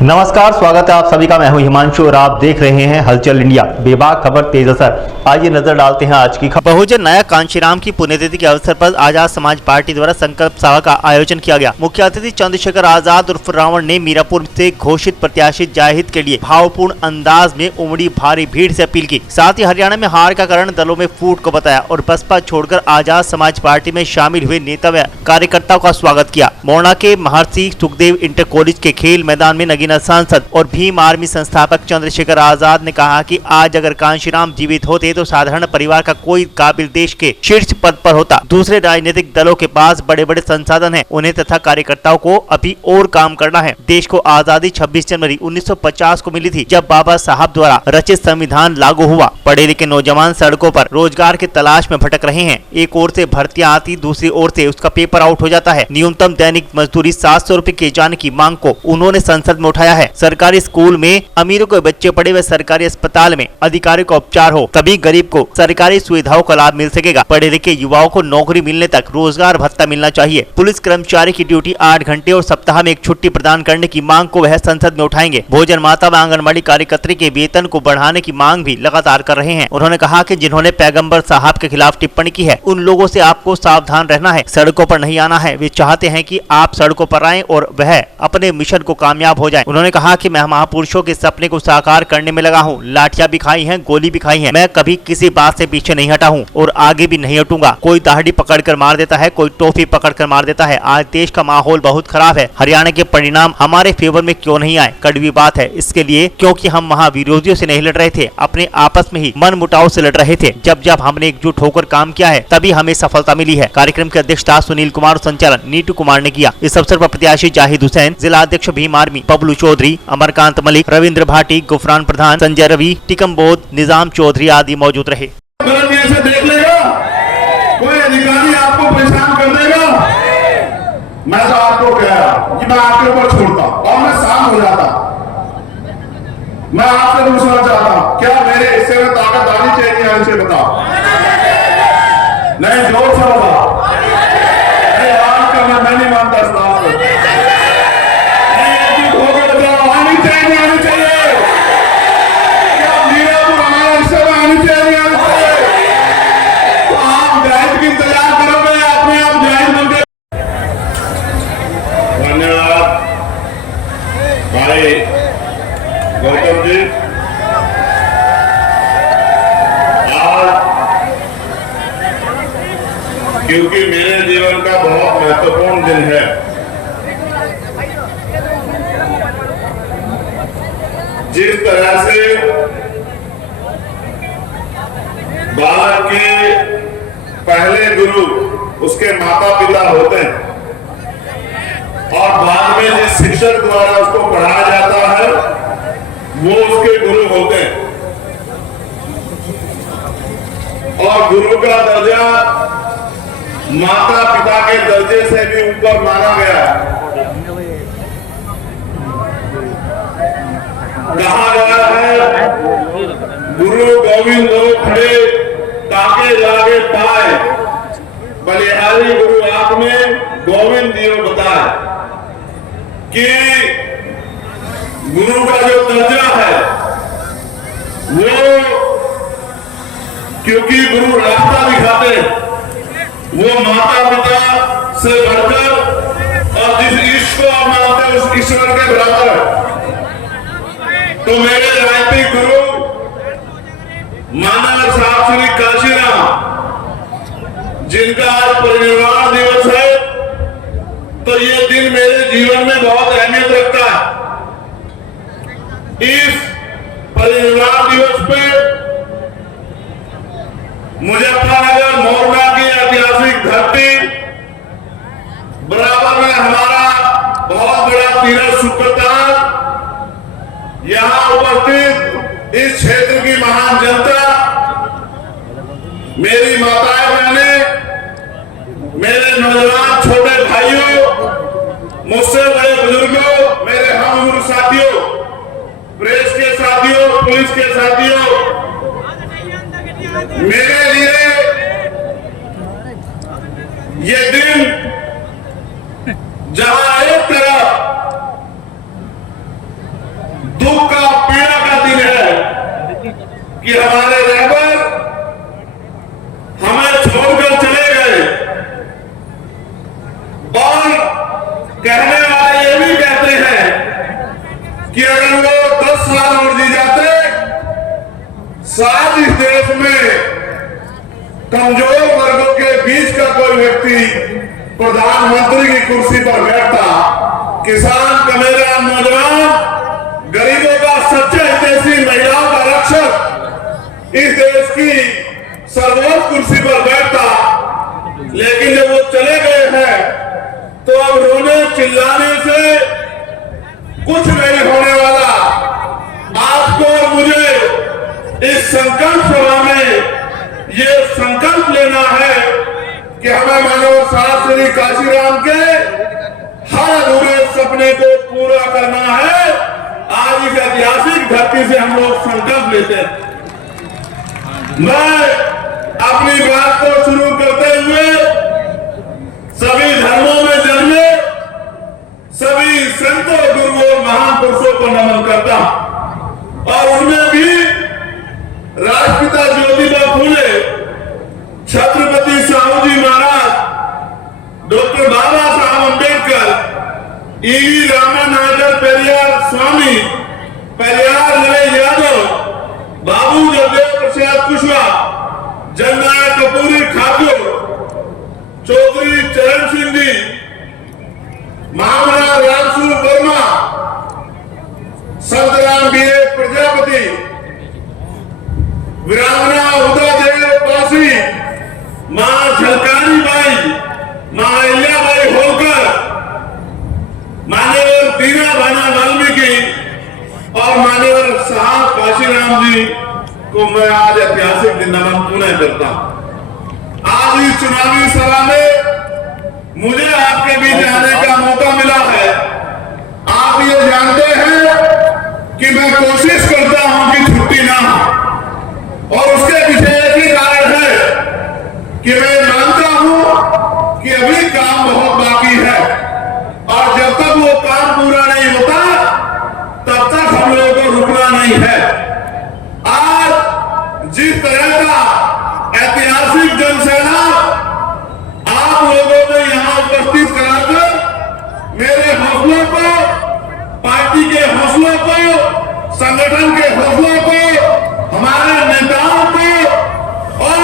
नमस्कार, स्वागत है आप सभी का। मैं हूं हिमांशु और आप देख रहे हैं हलचल इंडिया। बेबाक खबर तेज असर। आइए नजर डालते हैं आज की खबर। बहुजन नायक कांशीराम की पुण्यतिथि के अवसर पर आजाद समाज पार्टी द्वारा संकल्प सभा का आयोजन किया गया। मुख्य अतिथि चंद्रशेखर आजाद उर्फ रावण ने मीरापुर से घोषित प्रत्याशी जाहिद के लिए भावपूर्ण अंदाज में उमड़ी भारी भीड़ से अपील की। साथ ही हरियाणा में हार का कारण दलों में फूट को बताया और बसपा छोड़कर आजाद समाज पार्टी में शामिल हुए नेता व कार्यकर्ताओं का स्वागत किया। मोरना के महर्षि सुखदेव इंटर कॉलेज के खेल मैदान में नगीना सांसद और भीम आर्मी संस्थापक चंद्रशेखर आजाद ने कहा कि आज अगर कांशीराम जीवित होते तो साधारण परिवार का कोई काबिल देश के शीर्ष पद पर होता। दूसरे राजनीतिक दलों के पास बड़े बड़े संसाधन हैं, उन्हें तथा कार्यकर्ताओं को अभी और काम करना है। देश को आजादी 26 जनवरी 1950 को मिली थी, जब बाबा साहब द्वारा रचित संविधान लागू हुआ। पढ़े लिखे नौजवान सड़कों पर रोजगार की तलाश में भटक रहे हैं। एक ओर से भर्तियां आती, दूसरी ओर से उसका पेपर आउट हो जाता है। न्यूनतम दैनिक मजदूरी 700 रुपए किए जाने की मांग को उन्होंने संसद में उठाया है। सरकारी स्कूल में अमीरों के बच्चे पढ़े व सरकारी अस्पताल में अधिकारियों का उपचार हो, तभी गरीब को सरकारी सुविधाओं का लाभ मिल सकेगा। पढ़े लिखे युवाओं को नौकरी मिलने तक रोजगार भत्ता मिलना चाहिए। पुलिस कर्मचारी की ड्यूटी 8 घंटे और सप्ताह में एक छुट्टी प्रदान करने की मांग को वह संसद में उठाएंगे। भोजन माता व आंगनबाड़ी कार्यकर्त्री के वेतन को बढ़ाने की मांग भी लगातार कर रहे हैं। उन्होंने कहा कि जिन्होंने पैगंबर साहब के खिलाफ टिप्पणी की है, उन लोगों से आपको सावधान रहना है, सड़कों पर नहीं आना है। वे चाहते हैं कि आप सड़कों पर आएं और वह अपने मिशन को कामयाब हो जाएं। उन्होंने कहा कि मैं महापुरुषों के सपने को साकार करने में लगा हूँ। लाठियां भी खाई हैं, गोली भी खाई है। मैं कभी किसी बात से पीछे नहीं हटा हूँ और आगे भी नहीं हटूंगा। कोई दाढ़ी पकड़कर मार देता है, कोई टोपी पकड़कर मार देता है। आज देश का माहौल बहुत खराब है। हरियाणा के परिणाम हमारे फेवर में क्यों नहीं आए? कड़वी बात है। इसके लिए क्योंकि हम महाविरोधियों से नहीं लड़ रहे थे, अपने आपस में ही मन मुटाव से लड़ रहे थे। जब जब हमने एकजुट होकर काम किया है, तभी हमें सफलता मिली है। कार्यक्रम की अध्यक्षता सुनील कुमार और संचालन नीटू कुमार ने किया। इस अवसर पर प्रत्याशी जाहिद हुसैन, जिला अध्यक्ष भीम आर्मी बबलू चौधरी, अमरकांत मलिक, रविंद्र भाटी, गुफरान प्रधान, संजय रवि, टिकम बोध, निजाम चौधरी आदि मौजूद रहे। देख लेगा, कोई अधिकारी आपको परेशान कर देगा। मैं तो आपको कह कि मैं आपके ऊपर छोड़ता और मैं शांत हो जाता। मैं आपसे पूछना चाहता हूं, क्या मेरे हिस्से में ताकत आनी चाहिए? आने से बताओ। नहीं, जोर से बताओ। नहीं, आज का मैं नहीं मानता इस बात को। आनी चाहिए, आनी चाहिए। क्या मीरापुर हमारे हिस्से में आनी चाहिए? आनी चाहिए। तो आप जाहिद की इंतजार करोगे, अपने आप जाहिद बन गए। धन्यवाद भाई गौतम जी। आज क्योंकि मेरे जीवन का बहुत महत्वपूर्ण दिन है, जिस तरह से बालक के पहले गुरु उसके माता पिता होते हैं और बाद में जिस शिक्षक द्वारा उसको पढ़ाया जाता है वो उसके गुरु होते हैं। और गुरु का दर्जा माता पिता के दर्जे से भी ऊपर माना गया है। कहा गया है, गुरु गोविंद लोग खड़े ताके लागे पाए, बलिहारी गुरु आपने गोविंद दियो बताए। कि गुरु का जो दर्जा है वो, क्योंकि गुरु रास्ता दिखाते हैं, वो माता पिता से बढ़कर और जिस ईश्वर को मानते हैं उस ईश्वर के बराबर। तो मेरे राजनीतिक गुरु मानव साहब श्री कांशीराम, जिनका आज परिनिर्वाण दिवस है, तो ये दिन मेरे जीवन में बहुत अहमियत रखता है। इस परिनिर्वाण दिवस पे मुजफ्फरनगर मोरना की ऐतिहासिक धरती, बराबर में हमारा बहुत बड़ा तीर्थ सुप्रताप, यहाँ उपस्थित इस क्षेत्र की महान जनता, मेरी माताएं बहनें, मेरे नौजवान छोटे भाइयों, मुझसे बड़े बुजुर्गों, मेरे हम उम्र साथियों, प्रेस के साथियों, पुलिस के साथियों, मेरे लिए ये दिन जहां एक तरफ साल और जी जाते, शायद इस देश में कमजोर वर्गों के बीच का कोई व्यक्ति प्रधानमंत्री की कुर्सी पर बैठता। किसान, कमेरा, नौजवान, गरीबों का सच्चा हितैषी, महिलाओं का रक्षक इस देश की सर्वोच्च कुर्सी पर बैठता। लेकिन जब वो चले गए हैं तो अब रोने चिल्लाने से कुछ नहीं होने वाला। आपको और मुझे इस संकल्प सभा में ये संकल्प लेना है कि हमें मानव साहब श्री काशीराम के हर अधूरे सपने को पूरा करना है। आज इस ऐतिहासिक धरती से हम लोग संकल्प लेते हैं। मैं अपनी बात को शुरू करते हुए सभी धर्मों में जन्मे सभी संतों, गुरुओं, महापुरुषों को नमन करता हूं और उनमें भी राष्ट्रपिता ज्योतिबा फूले, छत्रपति साहू जी महाराज, डॉक्टर बाबा साहब अम्बेडकर, ईवी रामानाथन पेरियार स्वामी, पेरियार लाल यादव, बाबू जगदेव प्रसाद कुशवाहा, जननायक कपूरी ठाकुर, चौधरी चरण सिंह जी, महामना रामसू वर्मा, संतराम बीए प्रजापति, वीरांगना उदयदेव पासी, मां झलकारी बाई, मां अहिल्याबाई होलकर, मान्यवर दीना भाना वाल्मीकि और मान्यवर साहब काशीराम जी को मैं आज ऐतिहासिक दिन नमन पुनः करता हूं। आज इस चुनावी सभा में मुझे आपके बीच आने का मौका मिला है। आप ये जानते हैं कि मैं कोशिश करता हूं कि छुट्टी ना हो और उसके पीछे एक ही कारण है कि मैं मानता हूं कि अभी काम बहुत बाकी है और जब तक वो काम पूरा नहीं होता तब तक हम लोगों को रुकना नहीं है। आज जिस तरह का ऐतिहासिक जनसैलाब आप लोगों ने यहां उपस्थित कराकर मेरे हौसलों को, पार्टी के हौसलों को, संगठन के हौसलों को, हमारे नेताओं को और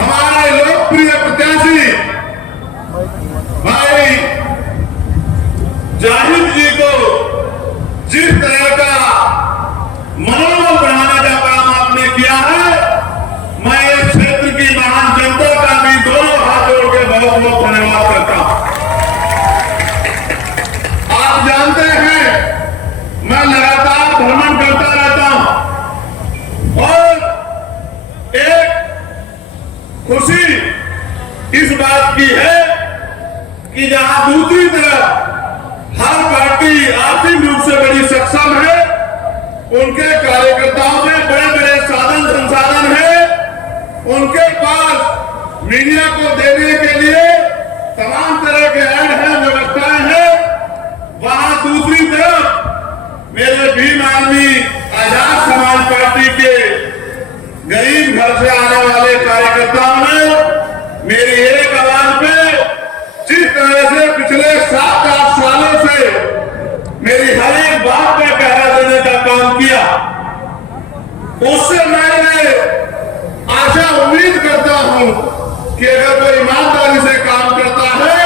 हमारे लोकप्रिय प्रत्याशी भाई जाहिद जी को जिस तरह का मनोबल बढ़ाने का काम आपने किया है, मैं इस क्षेत्र की महान जनता का भी दोनों हाथ जोड़ के बहुत बहुत धन्यवाद करता हूं। आप जानते हैं मैं लगातार भ्रमण करता रहता हूं और एक खुशी इस बात की है कि जहां दूसरी तरफ हर पार्टी आर्थिक रूप से बड़ी सक्षम है, उनके कार्यकर्ताओं में बड़े बड़े साधन संसाधन है, उनके पास मीडिया को देने के लिए तमाम तरह के ऐड है, व्यवस्थाएं हैं। वहां दूसरी तरफ मेरे भीम आर्मी आजाद समाज पार्टी के गरीब घर से आने वाले कार्यकर्ताओं ने मेरी एक आवाज पे जिस तरह से पिछले 7-8 सालों से मेरी हर एक बात पे पहरा देने का काम किया, उससे मैं आशा उम्मीद करता हूं कि अगर कोई ईमानदारी से काम करता है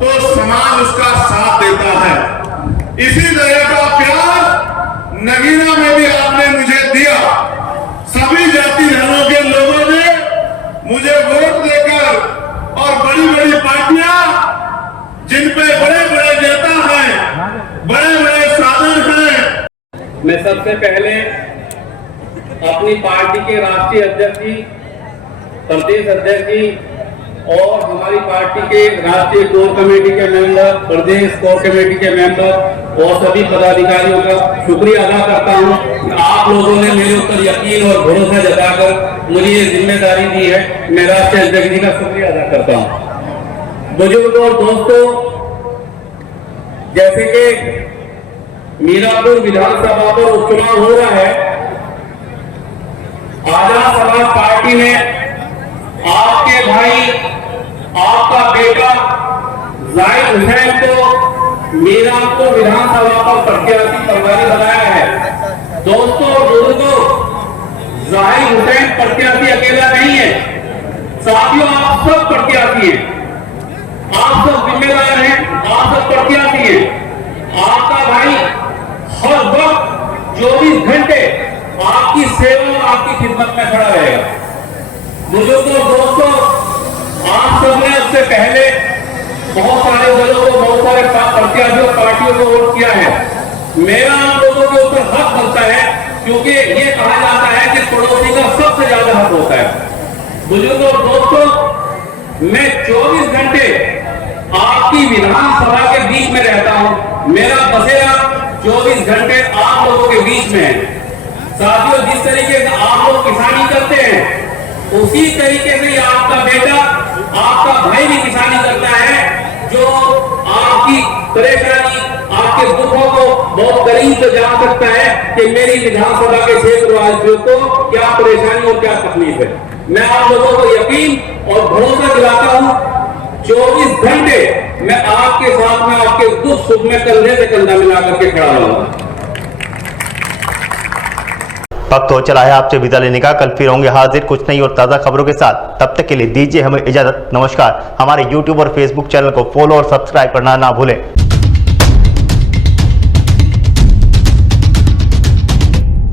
तो समाज उसका साथ देता है। इसी तरह का प्यार नगीना में भी आपने मुझे दिया। सभी जाति धर्मों के लोगों ने मुझे वोट देकर और बड़ी बड़ी पार्टियां जिन पे बड़े बड़े नेता हैं, बड़े बड़े साधन हैं। मैं सबसे पहले अपनी पार्टी के राष्ट्रीय अध्यक्ष जी, प्रदेश अध्यक्ष जी और हमारी पार्टी के राष्ट्रीय कोर कमेटी के मेंबर, प्रदेश कोर कमेटी के मेंबर और सभी पदाधिकारियों का शुक्रिया अदा करता हूं। आप लोगों ने मेरे ऊपर यकीन और भरोसा जताकर मुझे ये जिम्मेदारी दी है। मैं राष्ट्रीय अध्यक्ष जी का शुक्रिया अदा करता हूं। बुजुर्गों और दोस्तों, जैसे कि मीरापुर विधानसभा पर उपचुनाव हो रहा है, आजाद समाज पार्टी ने आपके भाई, आपका बेटा जाहिद हुसैन को मेरा आपको विधानसभा पर प्रत्याशी प्रभारी बनाया है। दोस्तों बुजुर्गों, जाहिर हुसैन प्रत्याशी अकेला नहीं है, साथियों आप सब प्रत्याशी हैं, आप सब जिम्मेदार हैं, आप सब प्रत्याशी हैं। आपका भाई हर वक्त 24 घंटे आपकी सेवा और आपकी खिदमत में खड़ा रहेगा। बुजुर्गों, दोस्तों, आप सबने उससे पहले बहुत सारे दलों को, बहुत सारे प्रत्याशियों पार्टियों को वोट किया है। मेरा आप लोगों के ऊपर हक बनता है, क्योंकि ये कहा जाता है कि पड़ोसी का सबसे ज्यादा हक होता है। बुजुर्गों, दोस्तों, मैं 24 घंटे आपकी विधानसभा के बीच में रहता हूं। मेरा बसेरा 24 घंटे आप लोगों के बीच में है। साथियों, जिस तरीके से आप लोग किसानी करते हैं, उसी तरीके से आपका बेटा, आपका भाई भी किसानी करता है, जो आपकी परेशानी, आपके दुखों को बहुत करीब से जान सकता है कि मेरी विधानसभा के क्षेत्रवासियों को क्या परेशानी और क्या तकलीफ है। मैं आप लोगों को यकीन और भरोसा दिलाता हूं, 24 घंटे मैं आपके साथ में, आपके दुख सुख में कंधे से कंधा मिला करके खड़ा रहूंगा। वक्त हो चला है आपसे विदा लेने का। कल फिर होंगे हाजिर कुछ नई और ताज़ा खबरों के साथ। तब तक के लिए दीजिए हमें इजाजत। नमस्कार। हमारे YouTube और Facebook चैनल को फॉलो और सब्सक्राइब करना ना भूलें।